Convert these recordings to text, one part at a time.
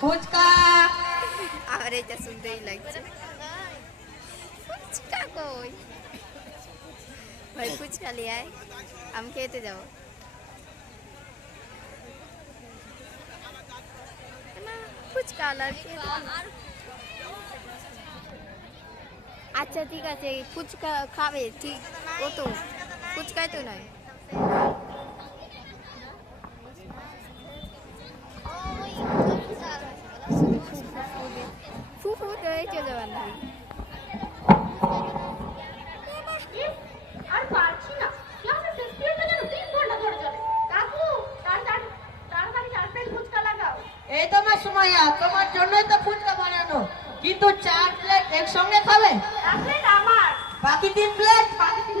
ফুচকা। আমার এটা শুনতেই লাগছে। ফুচকা কই? ভাই, ফুচকা নিয়ে আয়। আমি খেতে যাব। ফুচকা আচ্ছা ঠিক আছে ফুচকা খাবে, ঠিক, ও তো, ফুচকাই তো নয়। এই তো আমার তোমার জন্যই তো ফুচকা বানানো। কিন্তু চার প্লেট একসঙ্গে খাবে? আমার। বাকি তিন প্লেট বাকি তিন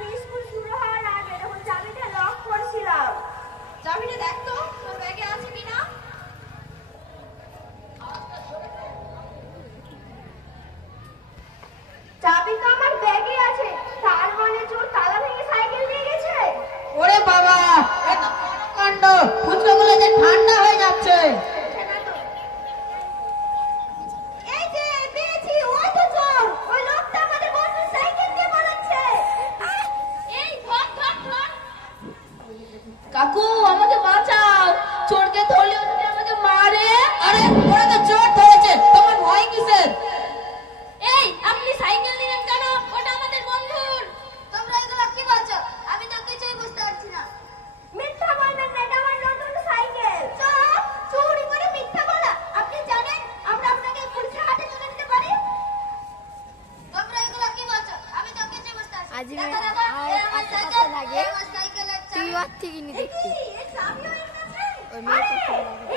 Aku, আজমে আচ্ছা লাগে তুই আর থেকে নি দেখতি ওই মেয়ে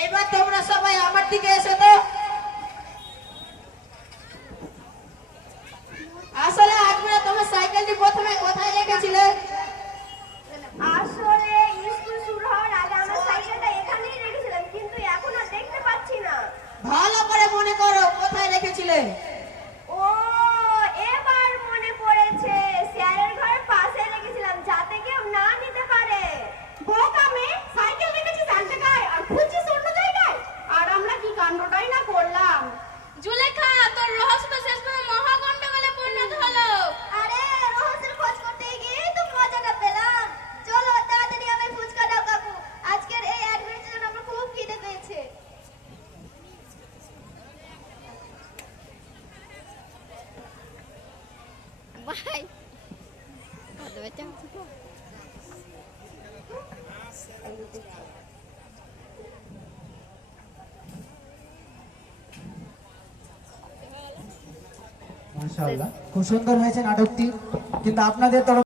এইবার তোমরা সবাই আমার দিকে এসে তো। আসলে আজমিরা তোমার সাইকেলটি প্রথমে কোথায় রেখেছিলেন আসলে স্কুল শুরু হওয়ার আগে আমার সাইকেলটা এখানেই রেখেছিলাম কিন্তু এখন আর দেখতে পাচ্ছি না। ভালো করে মনে করো কোথায় রেখেছিলে। বাই কত বেচা মাশাআল্লাহ। খুব সুন্দর হয়েছে নাটকটি। কিন্তু আপনাদের তরফ